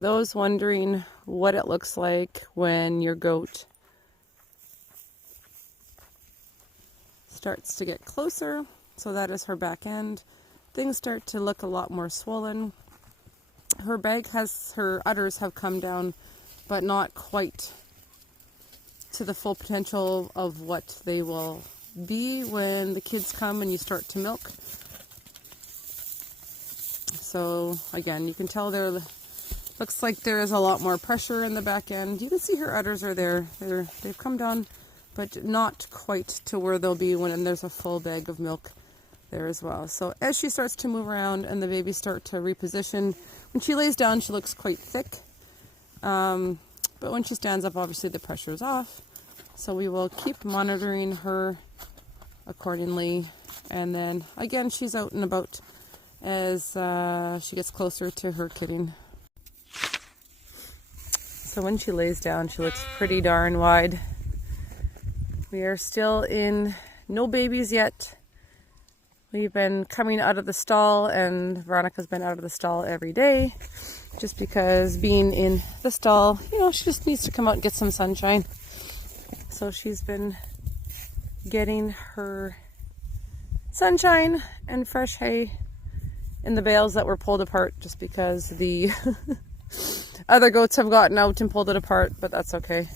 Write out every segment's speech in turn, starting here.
Those wondering what it looks like when your goat starts to get closer, so that is her back end. Things start to look a lot more swollen. Her udders have come down, but not quite to the full potential of what they will be when the kids come and you start to milk. So again, you can tell looks like there is a lot more pressure in the back end. You can see her udders are there. They've come down, but not quite to where they'll be when there's a full bag of milk there as well. So as she starts to move around and the babies start to reposition, when she lays down, she looks quite thick. But when she stands up, obviously the pressure is off. So we will keep monitoring her accordingly. And then again, she's out and about as she gets closer to her kidding. So when she lays down, she looks pretty darn wide. We are still in no babies yet. We've been coming out of the stall, and Veronica's been out of the stall every day, just because being in the stall, she just needs to come out and get some sunshine. So she's been getting her sunshine and fresh hay in the bales that were pulled apart, just because the other goats have gotten out and pulled it apart, but that's okay.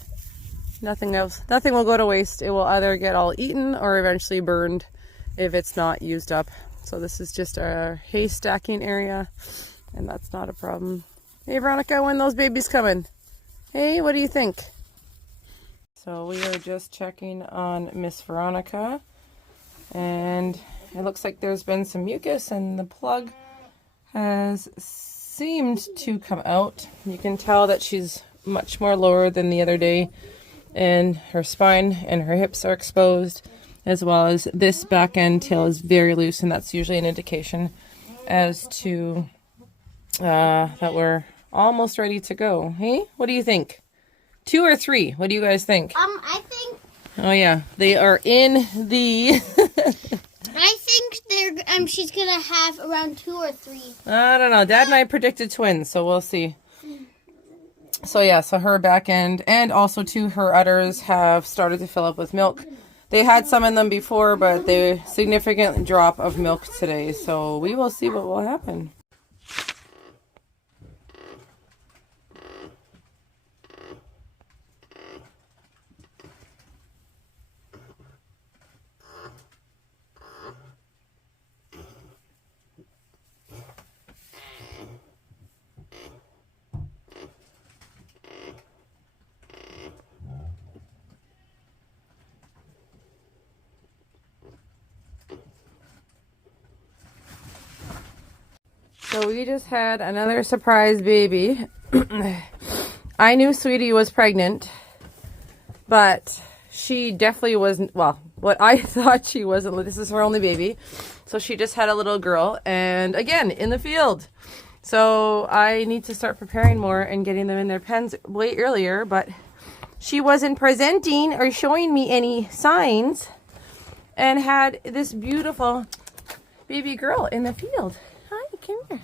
Nothing will go to waste. It will either get all eaten or eventually burned if it's not used up. So this is just a hay stacking area, and that's not a problem. Hey Veronica, when those babies coming? Hey, what do you think? So we are just checking on Miss Veronica, and it looks like there's been some mucus and the plug has seemed to come out. You can tell that she's much more lower than the other day, and her spine and her hips are exposed, as well as this back end tail is very loose, and that's usually an indication as to that we're almost ready to go. Hey, what do you think? 2 or 3? What do you guys think? I think. Oh yeah, they are in the. I think she's gonna have around 2 or 3. I don't know. Dad and I predicted twins, so we'll see. So yeah, so her back end and also too her udders have started to fill up with milk. They had some in them before, but the significant drop of milk today. So we will see what will happen. So we just had another surprise baby. I knew Sweetie was pregnant, but she definitely wasn't, well, what I thought she wasn't. This is her only baby. So she just had a little girl, and again, in the field. So I need to start preparing more and getting them in their pens way earlier, but she wasn't presenting or showing me any signs and had this beautiful baby girl in the field. Hi, come here.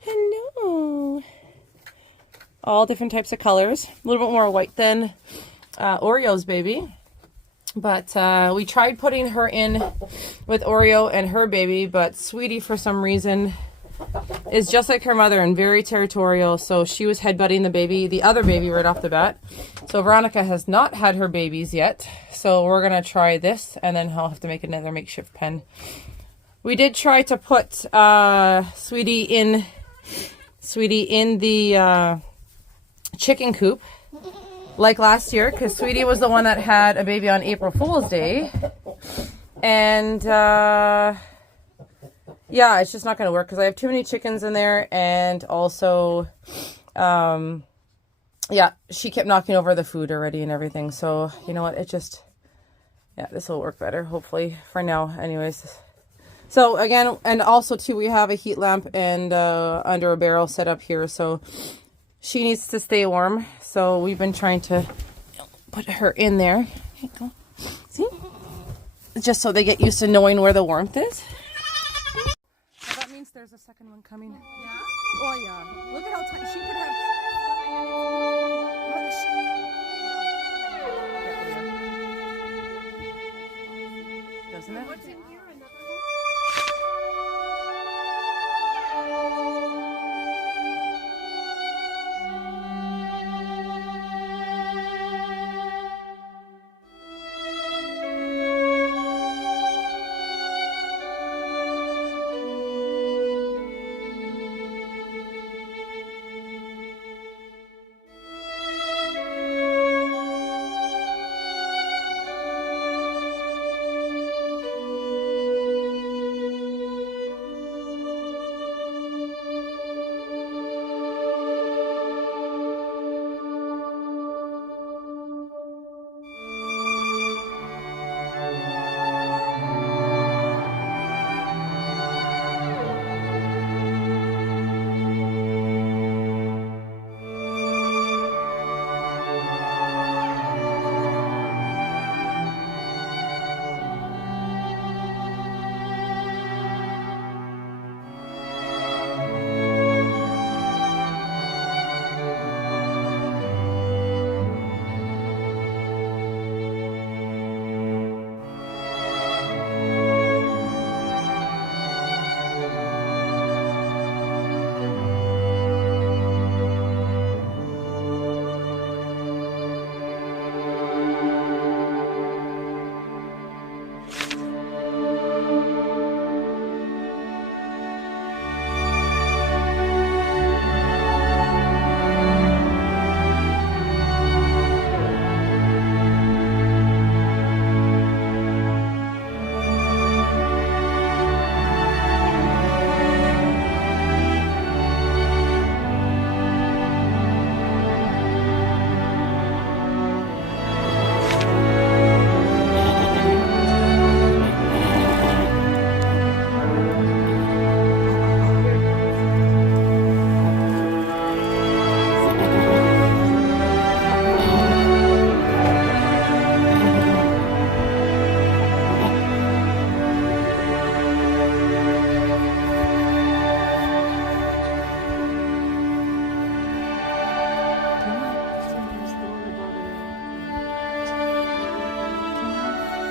Hello. All different types of colors. A little bit more white than Oreo's baby. But we tried putting her in with Oreo and her baby, but Sweetie, for some reason, is just like her mother and very territorial. So she was headbutting the other baby right off the bat. So Veronica has not had her babies yet. So we're going to try this, and then I'll have to make another makeshift pen. We did try to put Sweetie in the chicken coop like last year, because Sweetie was the one that had a baby on April Fool's Day. And yeah, it's just not going to work because I have too many chickens in there, and also yeah, she kept knocking over the food already and everything. So, you know what? It just, yeah, this will work better, hopefully, for now. Anyways. So, again, and also, too, we have a heat lamp and under a barrel set up here. So, she needs to stay warm. So, we've been trying to put her in there. Here you go. See? Just so they get used to knowing where the warmth is. So that means there's a second one coming. Yeah? Oh, yeah. Look at how tiny. She could have... Doesn't it? What's in here?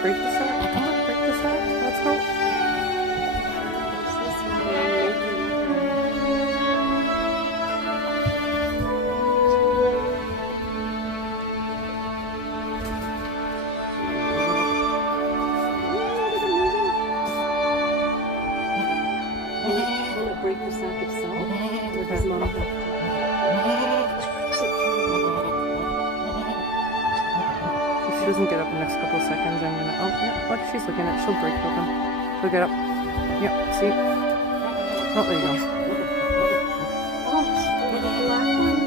Break this up. Come on, break this up. Let's go. Will it break the sack itself? Or does Mom have to? If she doesn't get up in the next couple of seconds, I'm gonna. Oh, yeah. Look, she's looking at. She'll break it open. Look it up. Yep. See. Oh, there you go. Oh, the black one.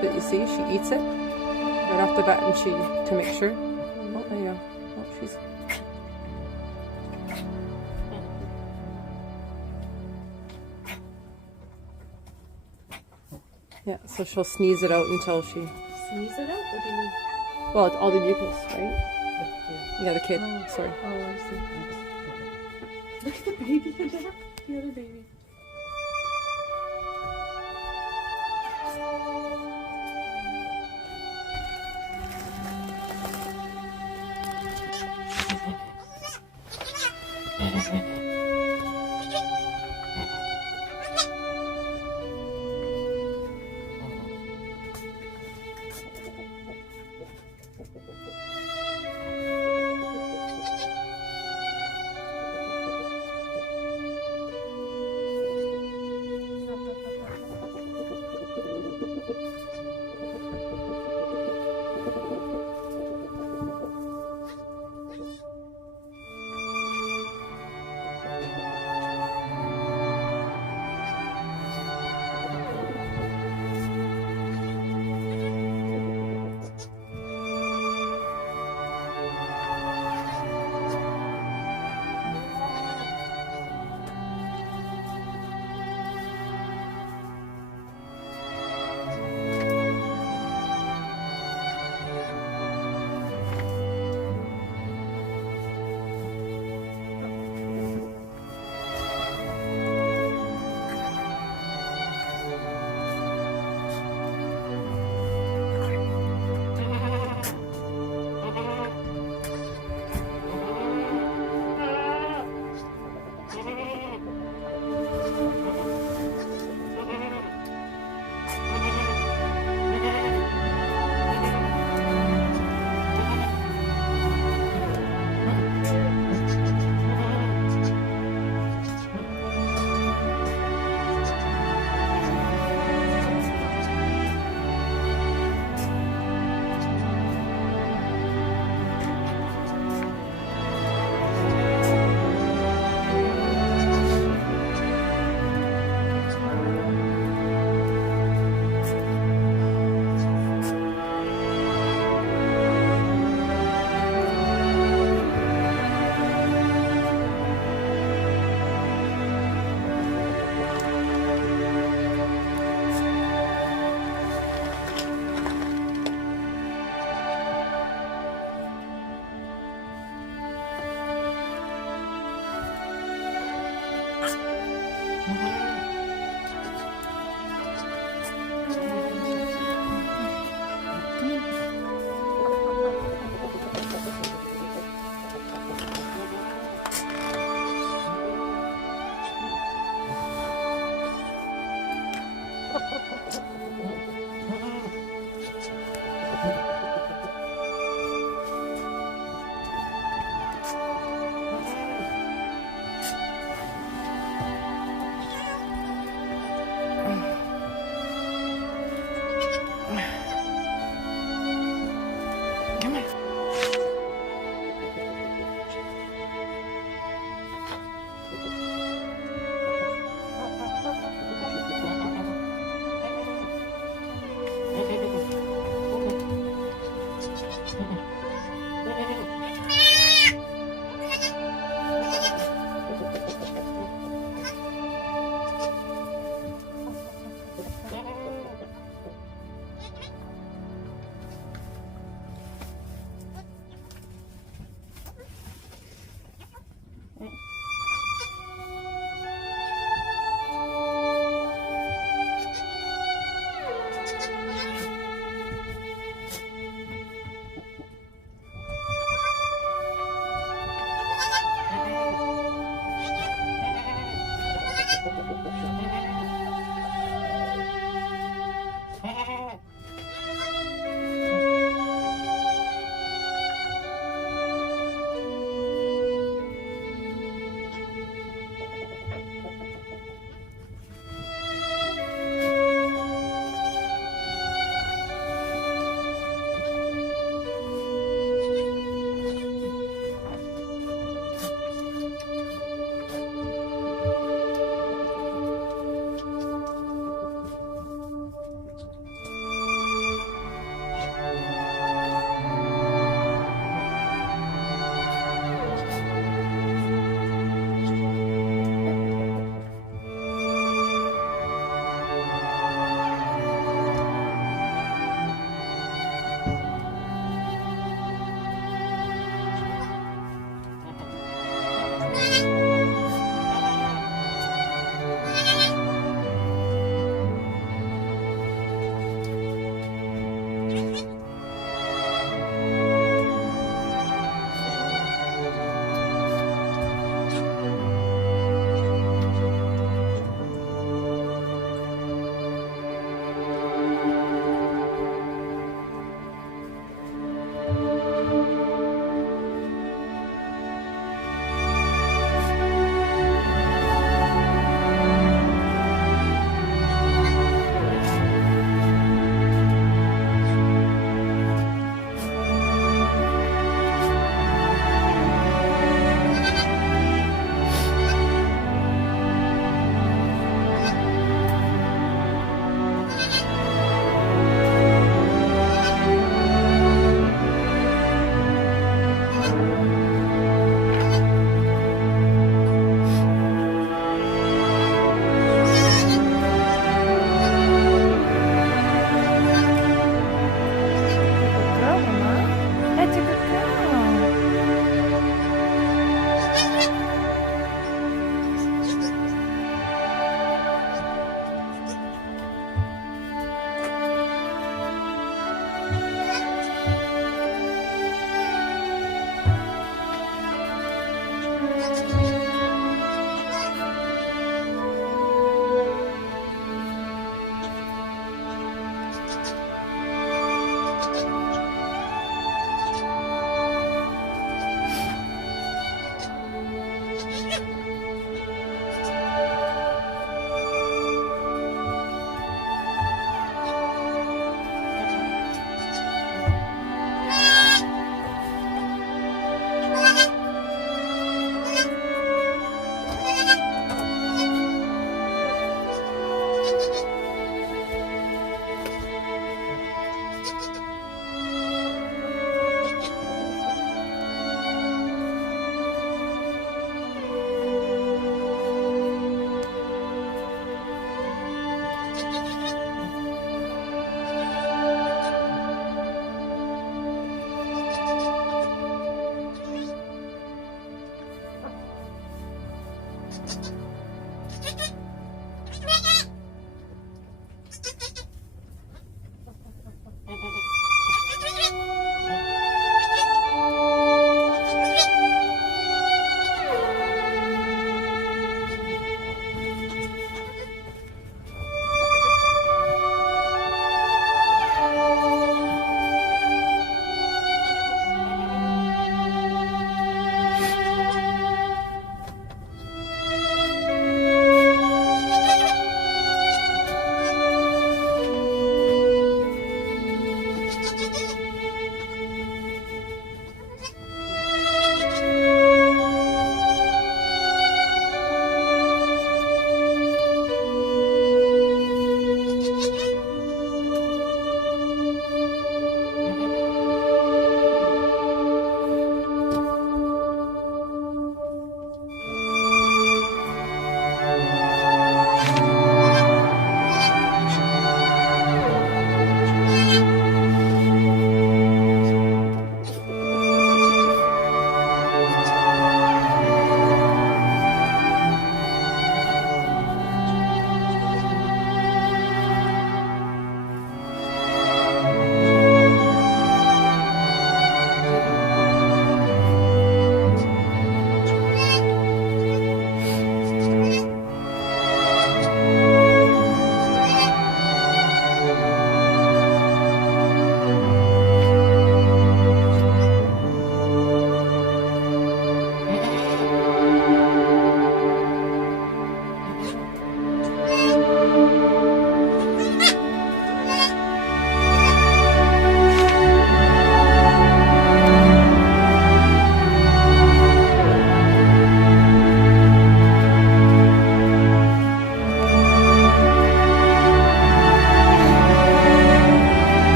But you see, she eats it right off the bat, and she to make sure. Oh, there you go. Oh, she's. Yeah, so she'll sneeze it out until she. Sneeze it out? What do you mean? Well, all the mucus, right? Yeah, the kid. Oh, Sorry. Oh, I see. Look at the baby in there. The other baby.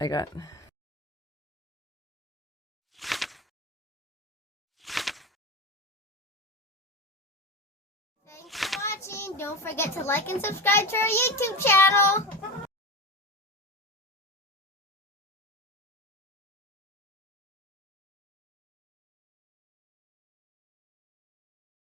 I got. Thanks for watching. Don't forget to like and subscribe to our YouTube channel.